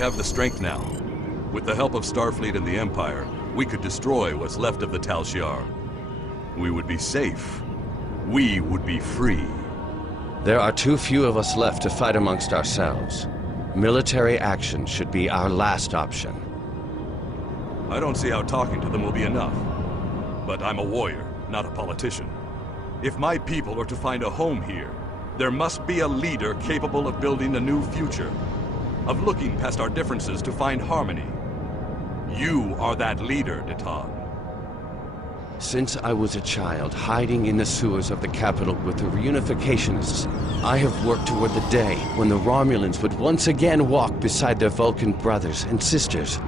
have the strength now. With the help of Starfleet and the Empire, we could destroy what's left of the Tal Shiar. We would be safe. We would be free. There are too few of us left to fight amongst ourselves. Military action should be our last option. I don't see how talking to them will be enough. But I'm a warrior, not a politician. If my people are to find a home here, there must be a leader capable of building a new future, of looking past our differences to find harmony. You are that leader, Natan. Since I was a child, hiding in the sewers of the capital with the reunificationists, I have worked toward the day when the Romulans would once again walk beside their Vulcan brothers and sisters.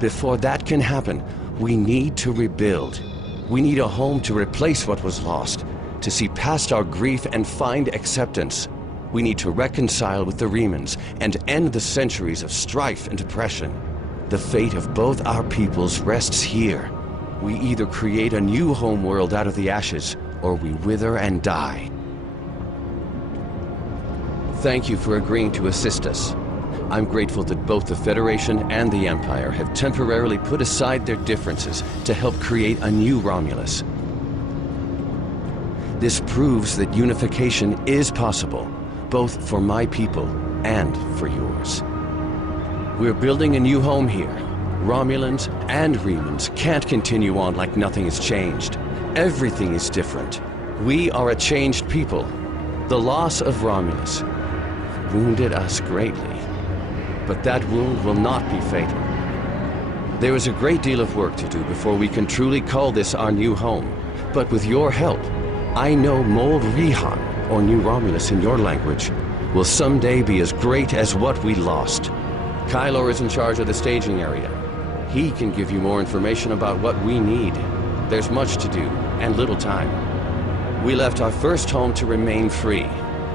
Before that can happen, we need to rebuild. We need a home to replace what was lost, to see past our grief and find acceptance. We need to reconcile with the Remans and end the centuries of strife and oppression. The fate of both our peoples rests here. We either create a new homeworld out of the ashes, or we wither and die. Thank you for agreeing to assist us. I'm grateful that both the Federation and the Empire have temporarily put aside their differences to help create a new Romulus. This proves that unification is possible, both for my people and for yours. We're building a new home here. Romulans and Remans can't continue on like nothing has changed. Everything is different. We are a changed people. The loss of Romulus wounded us greatly, but that wound will not be fatal. There is a great deal of work to do before we can truly call this our new home, but with your help, I know Mold Rihan, or New Romulus in your language, will someday be as great as what we lost. Kylor is in charge of the staging area. He can give you more information about what we need. There's much to do, and little time. We left our first home to remain free.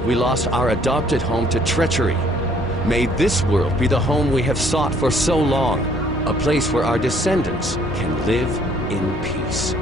We lost our adopted home to treachery. May this world be the home we have sought for so long, a place where our descendants can live in peace.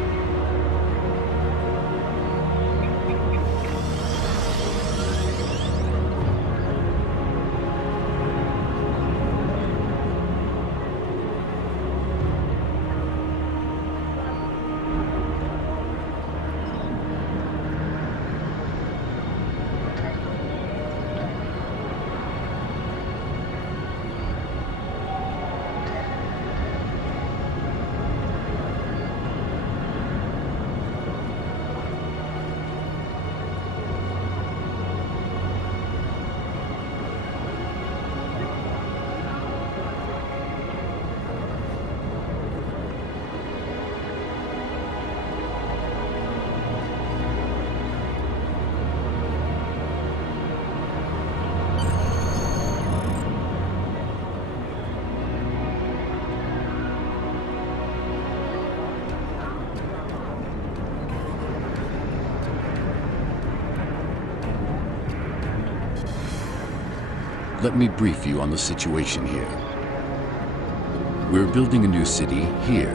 Let me brief you on the situation here. We're building a new city here,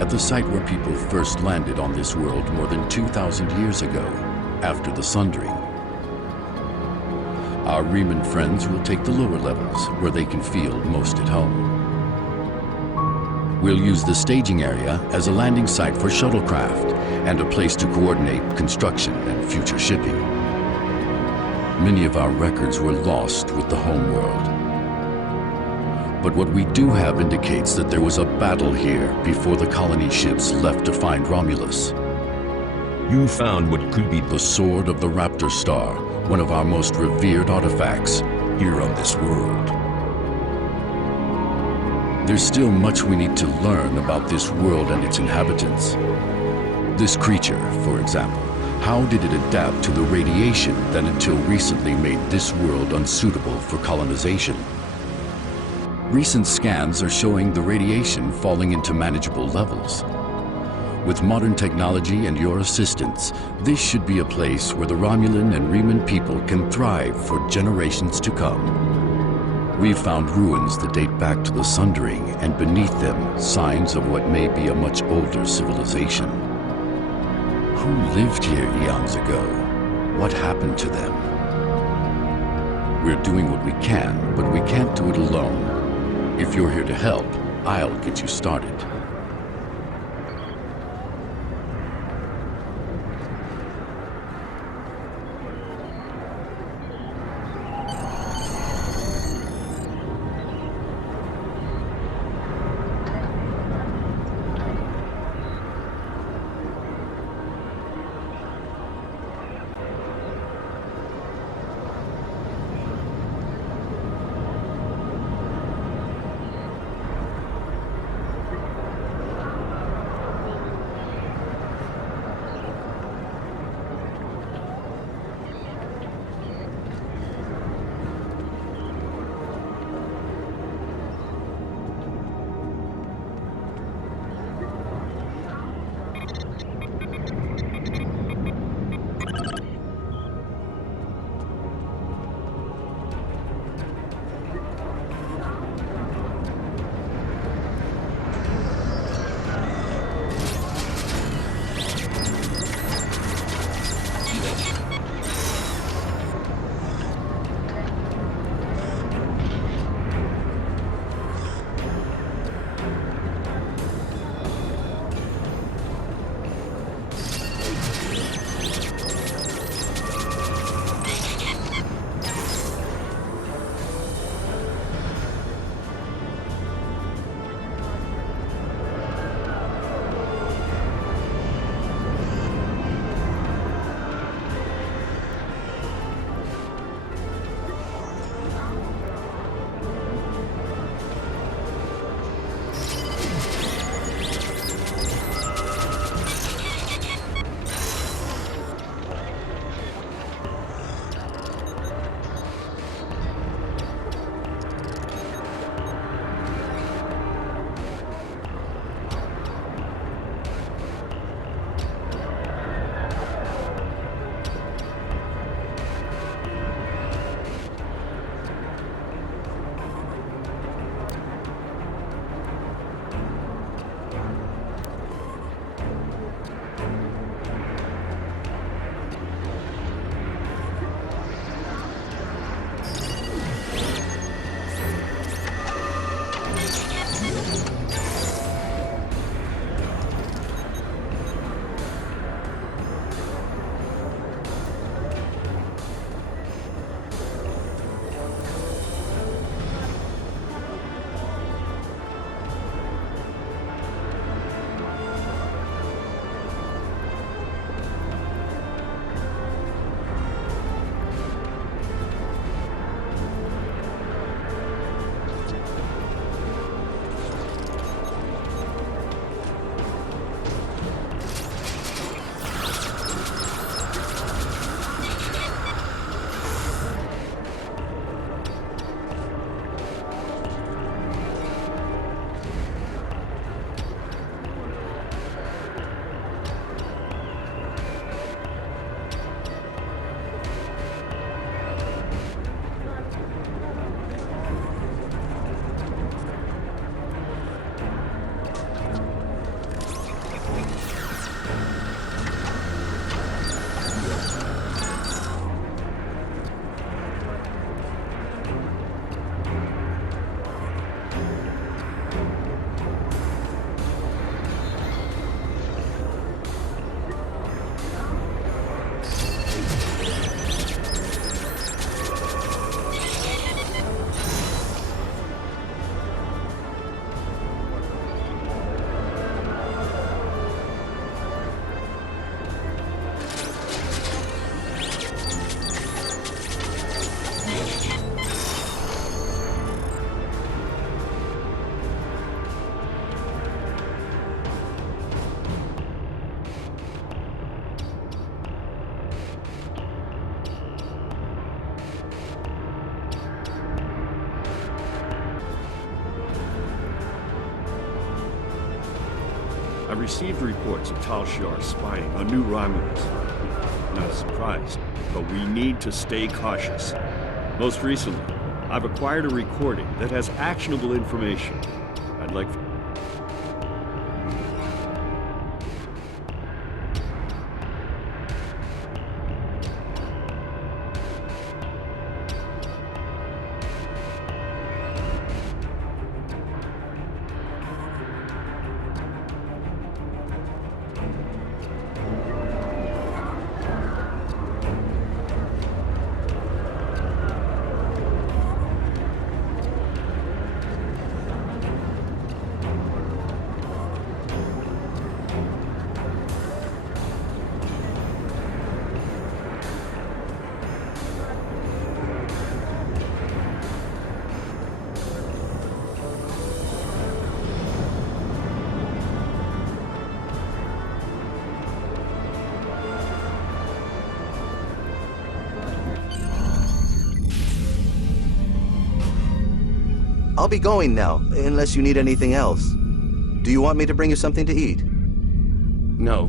at the site where people first landed on this world more than 2,000 years ago, after the Sundering. Our Reman friends will take the lower levels, where they can feel most at home. We'll use the staging area as a landing site for shuttlecraft, and a place to coordinate construction and future shipping. Many of our records were lost with the homeworld. But what we do have indicates that there was a battle here before the colony ships left to find Romulus. You found what could be The sword of the Raptor Star, one of our most revered artifacts, here on this world. There's still much we need to learn about this world and its inhabitants. This creature, for example, how did it adapt to the radiation that until recently made this world unsuitable for colonization? Recent scans are showing the radiation falling into manageable levels. With modern technology and your assistance, this should be a place where the Romulan and Reman people can thrive for generations to come. We've found ruins that date back to the Sundering, and beneath them, signs of what may be a much older civilization. Who lived here eons ago? What happened to them? We're doing what we can, but we can't do it alone. If you're here to help, I'll get you started. I've received reports of Tal Shiar spying on Neu Romulus. Not a surprise, but we need to stay cautious. Most recently, I've acquired a recording that has actionable information. I'd like... I'll be going now, unless you need anything else. Do you want me to bring you something to eat? No,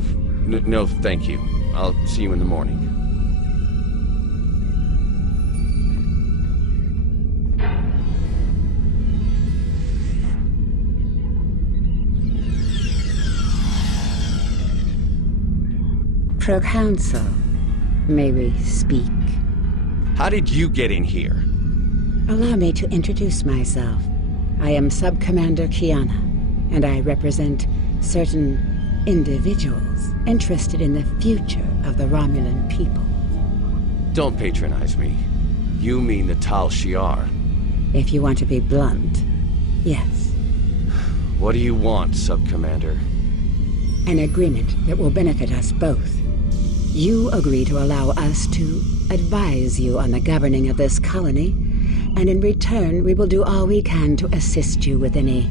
thank you. I'll see you in the morning. Proconsul, may we speak? How did you get in here? Allow me to introduce myself. I am Sub-Commander Kiana, and I represent certain individuals interested in the future of the Romulan people. Don't patronize me. You mean the Tal Shiar. If you want to be blunt, yes. What do you want, Sub-Commander? An agreement that will benefit us both. You agree to allow us to advise you on the governing of this colony, and in return we will do all we can to assist you with any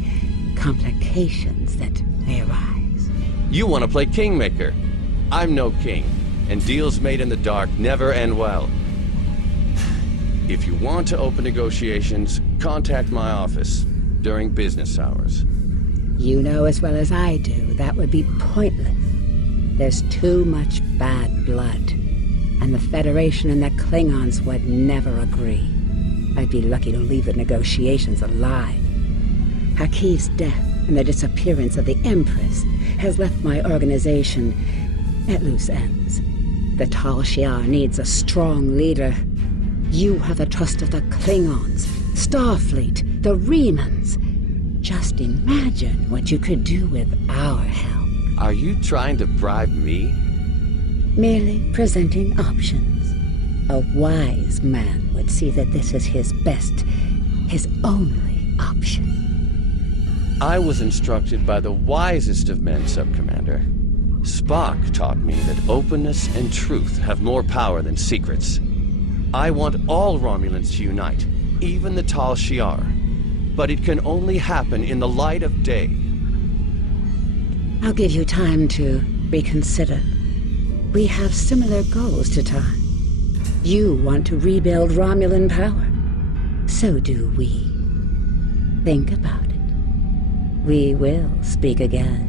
complications that may arise. You want to play Kingmaker. I'm no king, and deals made in the dark never end well. If you want to open negotiations, contact my office during business hours. You know as well as I do that would be pointless. There's too much bad blood, and the Federation and the Klingons would never agree. I'd be lucky to leave the negotiations alive. Hakiv's death and the disappearance of the Empress has left my organization at loose ends. The Tal Shiar needs a strong leader. You have the trust of the Klingons, Starfleet, the Remans. Just imagine what you could do with our help. Are you trying to bribe me? Merely presenting options. A wise man would see that this is his best, his only option. I was instructed by the wisest of men, Sub-Commander. Spock taught me that openness and truth have more power than secrets. I want all Romulans to unite, even the Tal Shiar. But it can only happen in the light of day. I'll give you time to reconsider. We have similar goals to time. You want to rebuild Romulan power. So do we. Think about it. We will speak again.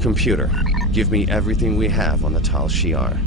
Computer, give me everything we have on the Tal Shiar.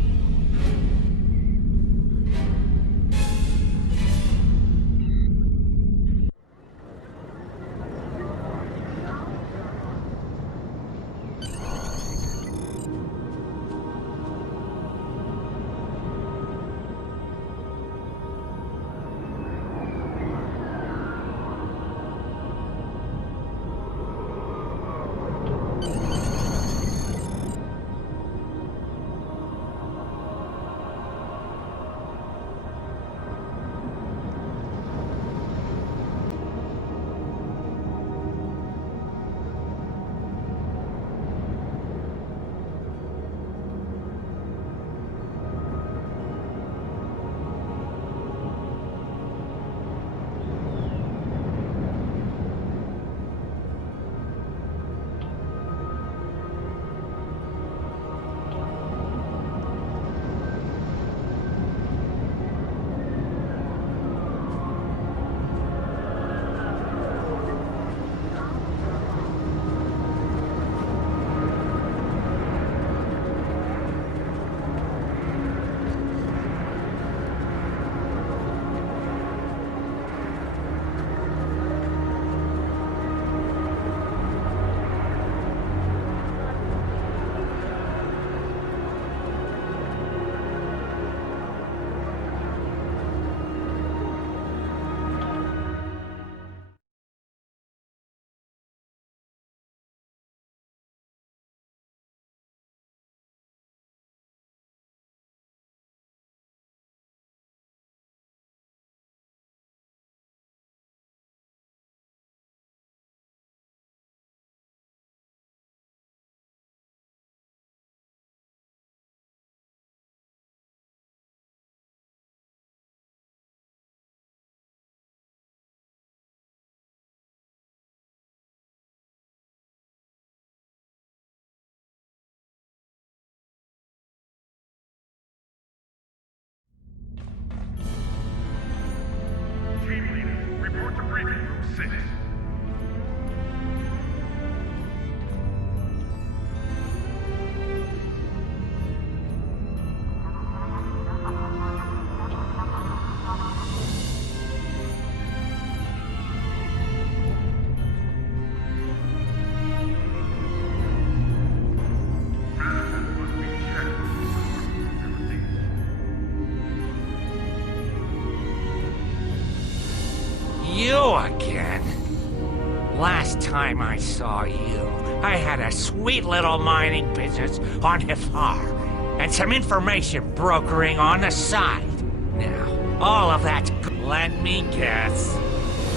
last time I saw you, I had a sweet little mining business on Hilfe, and some information brokering on the side. Now, all of that's... Let me guess.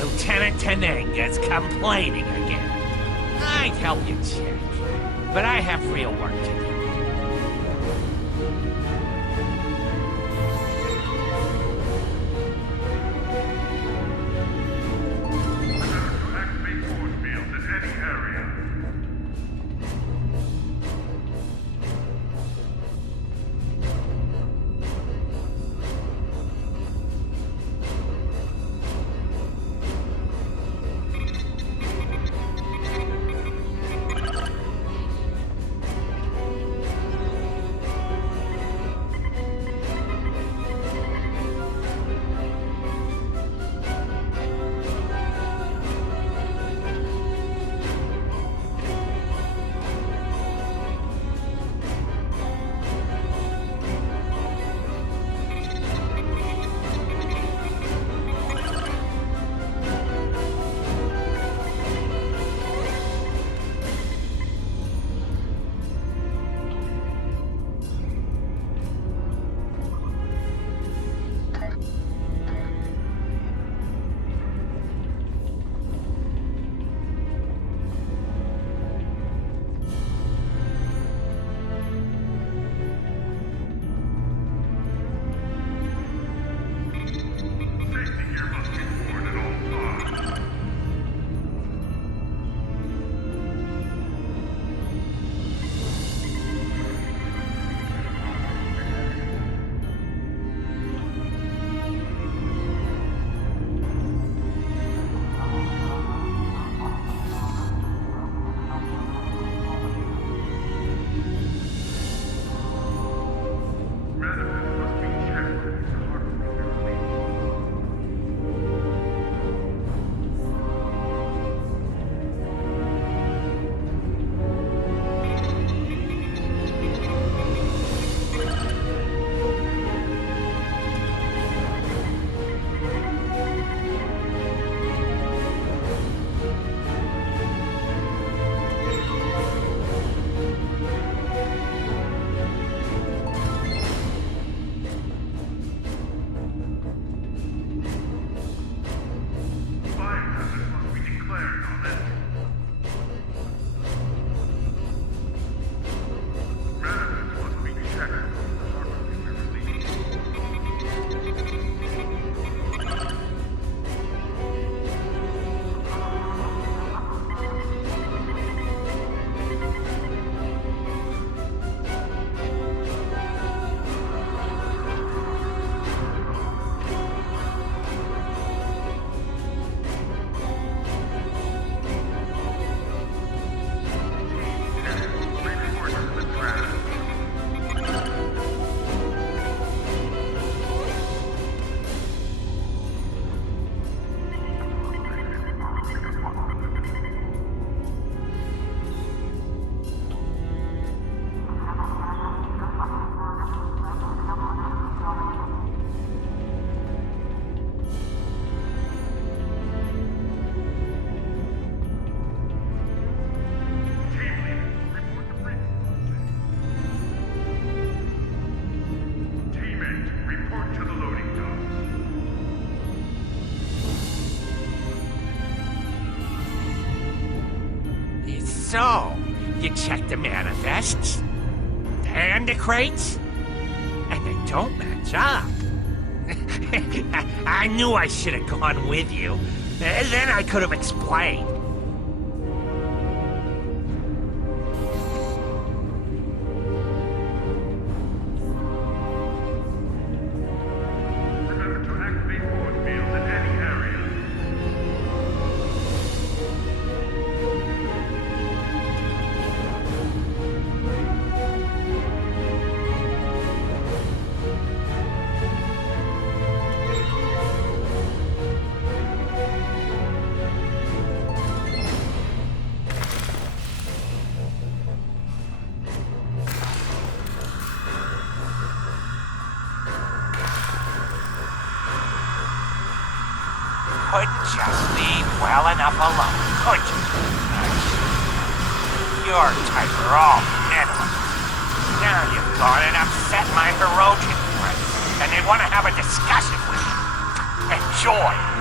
Lieutenant Tenenga's complaining again. I'd help you check, but I have real work to do. So, you check the manifests, and the crates, and they don't match up. I knew I should have gone with you. Then I could have explained. couldn't just leave well enough alone, could you? Your type are all meddling. Now you've gone and upset my Herodian friends, and they want to have a discussion with you. Enjoy.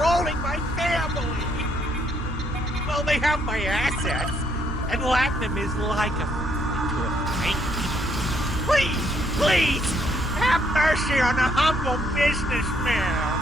controlling my family. Well, they have my assets, and Latinum is like a Please, please, have mercy on a humble businessman.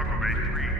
talk of A3.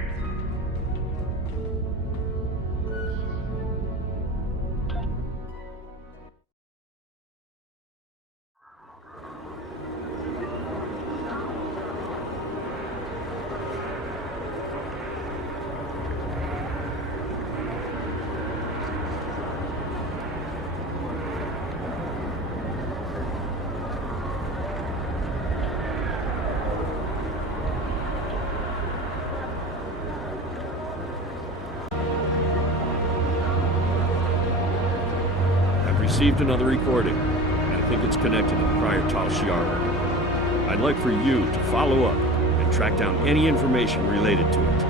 Received another recording. I think it's connected to the prior Tal Shiar one. I'd like for you to follow up and track down any information related to it.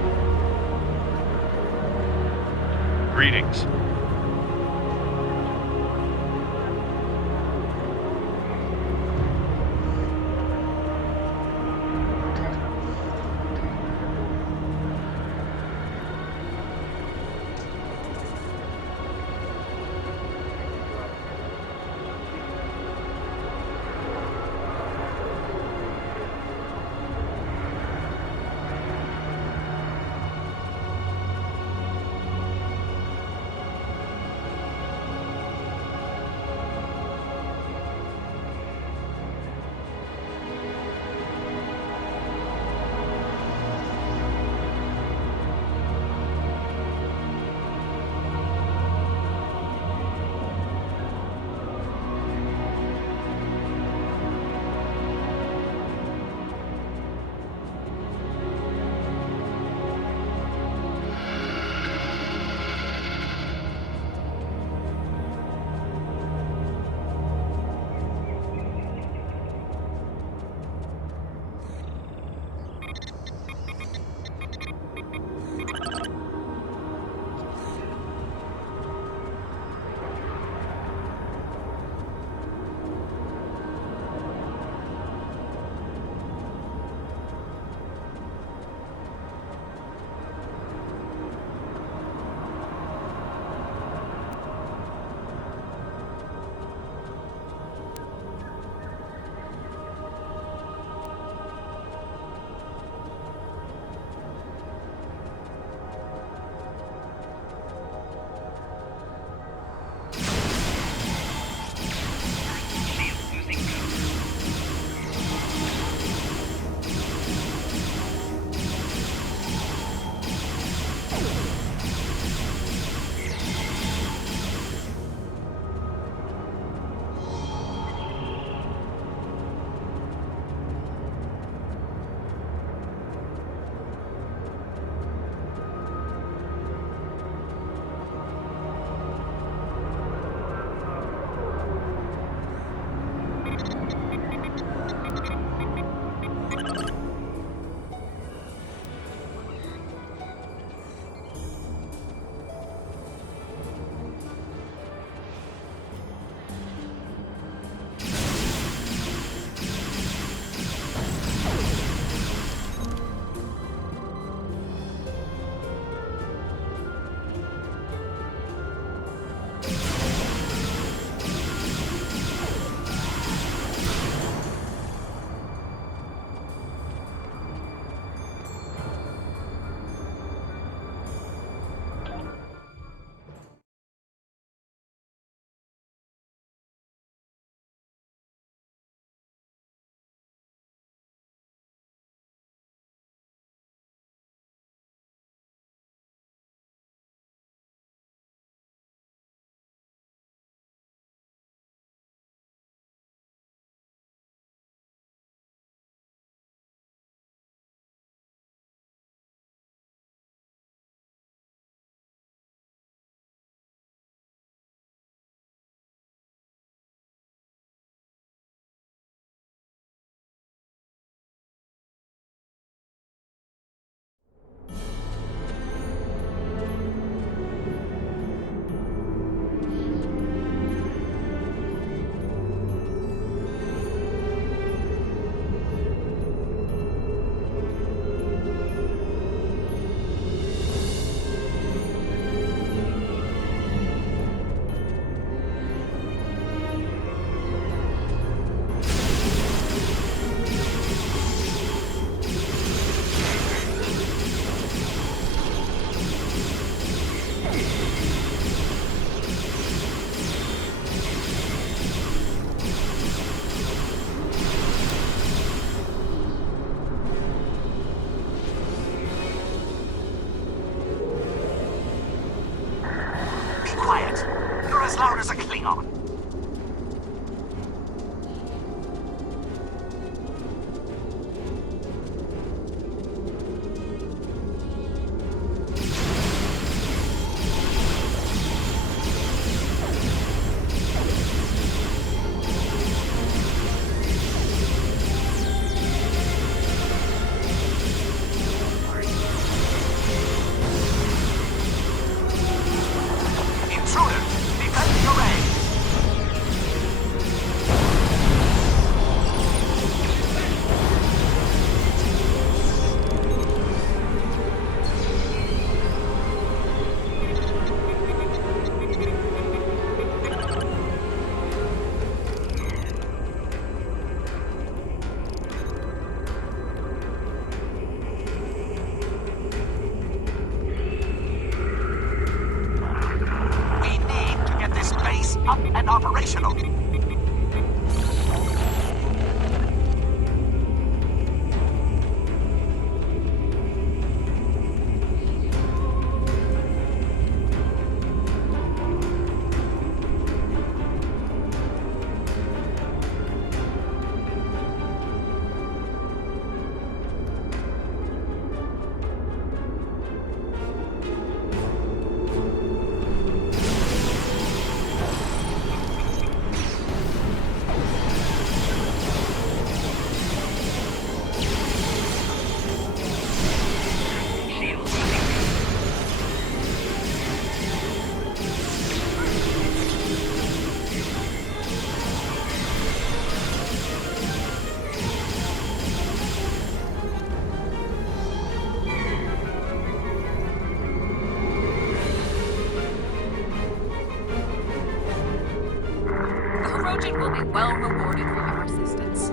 Greetings. well rewarded for your assistance.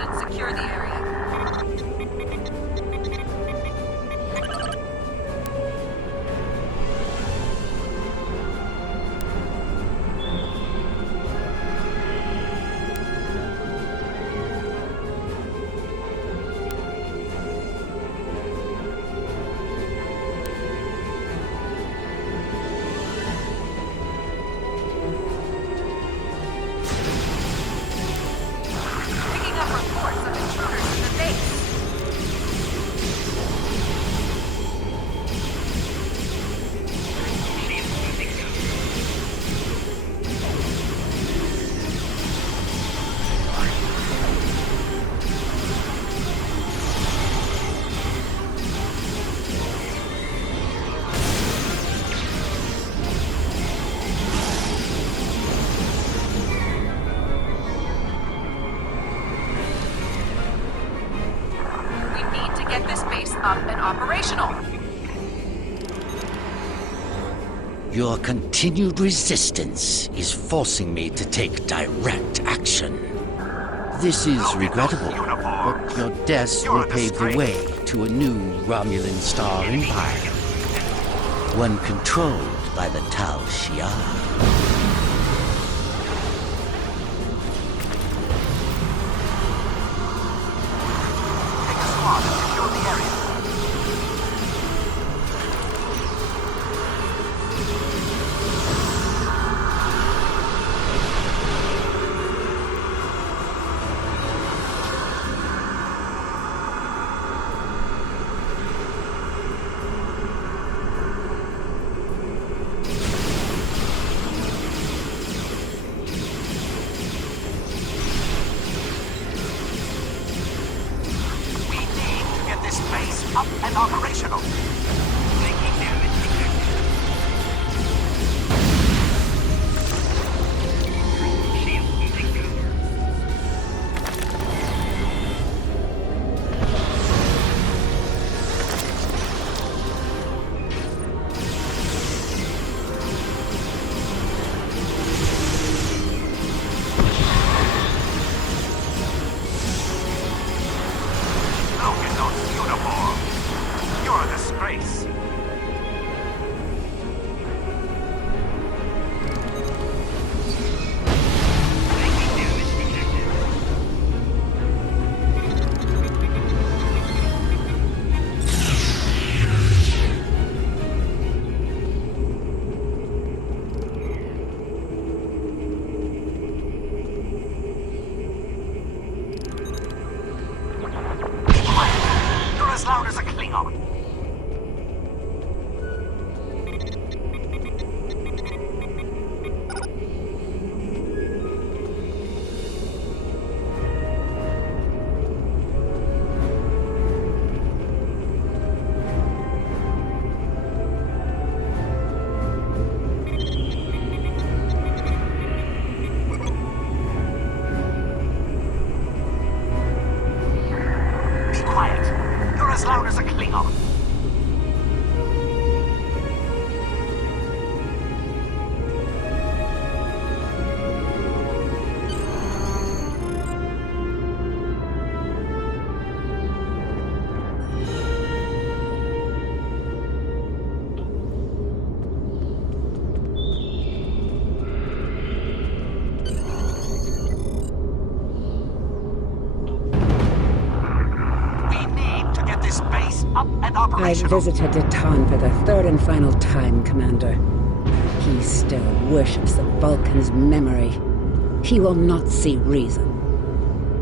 And secure the area. Up and operational. Your continued resistance is forcing me to take direct action. This is regrettable, but your deaths will pave the way to a new Romulan star empire. One controlled by the Tal Shiar. Up and operational. Taking damage detected. Shield losing power. Look at those uniforms. You're a disgrace. Taking damage detected. Be quiet. You're as loud as a Klingon. Be quiet. You're as loud as a Klingon. base up and I've operational. visited Deton for the third and final time, Commander. He still worships the Vulcan's memory. He will not see reason.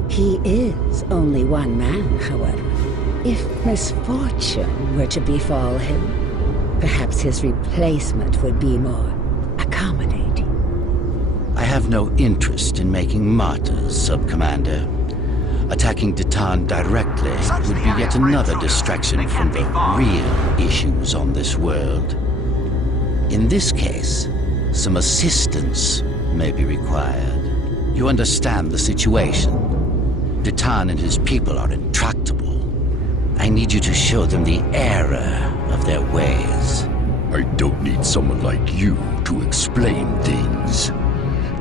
He is only one man, however. If misfortune were to befall him, perhaps his replacement would be more accommodating. I have no interest in making martyrs, Sub-Commander. Attacking Deton directly would be yet another distraction from the real issues on this world. In this case, some assistance may be required. You understand the situation. Deton and his people are intractable. I need you to show them the error of their ways. I don't need someone like you to explain things.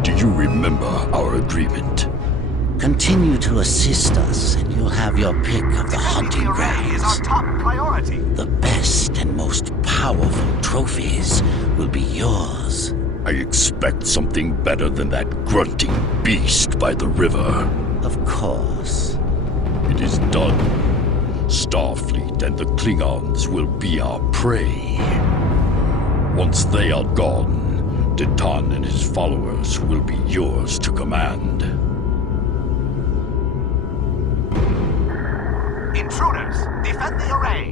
Do you remember our agreement? Continue to assist us, and you'll have your pick of the hunting Is our grounds. top priority. The best and most powerful trophies will be yours. I expect something better than that grunting beast by the river. Of course. It is done. Starfleet and the Klingons will be our prey. Once they are gone, Deton and his followers will be yours to command. Intruders, defend the array.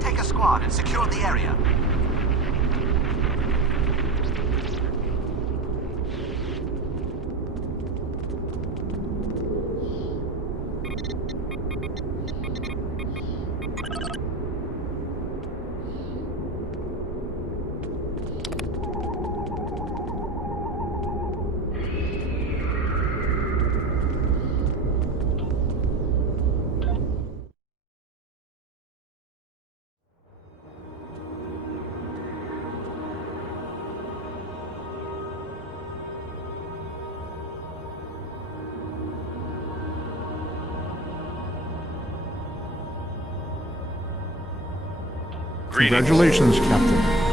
Take a squad and secure the area. Greetings. Congratulations, Captain.